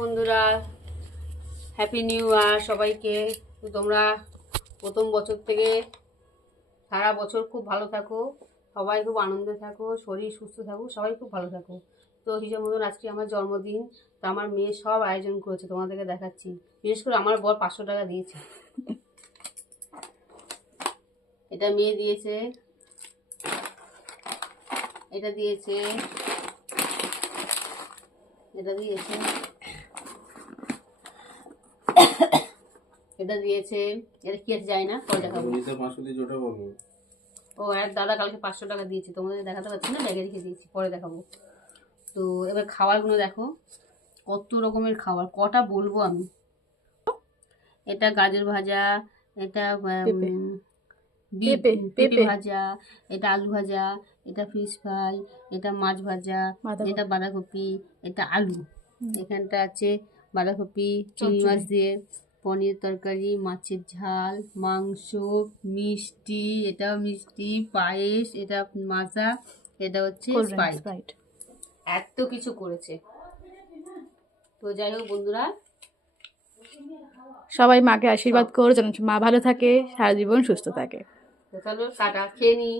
বন্ধুরা, happy new year সবাইকে। তো তোমরা প্রথম বছর থেকে সারা বছর খুব ভালো থাকো, সবাই খুব আনন্দে থাকো, শরীর সুস্থ থাকুক, সবাই খুব ভালো থাকো। তো হিসাব মতন আজকে আমার জন্মদিন। তো আমার মেয়ে সব আয়োজন করেছে, তোমাদেরকে দেখাচ্ছি। বিশেষ করে আমার বর 500 টাকা দিয়েছে। এটা মেয়ে দিয়েছে, এটা দিয়েছে, এটা দিয়েছে, এটা দিয়েছে। এটা কি আছে জানি না, পরে দেখাবো। ও এক দাদা কালকে 500 টাকা দিয়েছে, তোমাদের দেখাতে পারছি না, ব্যাগে রেখে দিয়েছি, পরে দেখাবো। তো এবার খাবারগুলো দেখো, কত রকমের খাবার, কটা বলবো আমি। এটা গাজর ভাজা, এটা পেঁপে ভাজা, এটা আলু ভাজা, এটা ফিশ ফ্রাই, এটা মাছ ভাজা, এটা বাঁধাকপি, এটা আলু। এখানটা আছে বাঁধাকপি, চিংড়ি মাছ দিয়ে পনির তরকারি, মাছের ঝাল, মাংস, মিষ্টি, এটা মিষ্টি, পায়েস, এটা মাজা, এটা হচ্ছে স্প্রাইট। এত কিছু করেছে। তো যাই হোক বন্ধুরা, সবাই মাকে আশীর্বাদ করো যেন মা ভালো থাকে, সারা জীবন সুস্থ থাকে। তো চলো টাটা, খেয়ে নিই।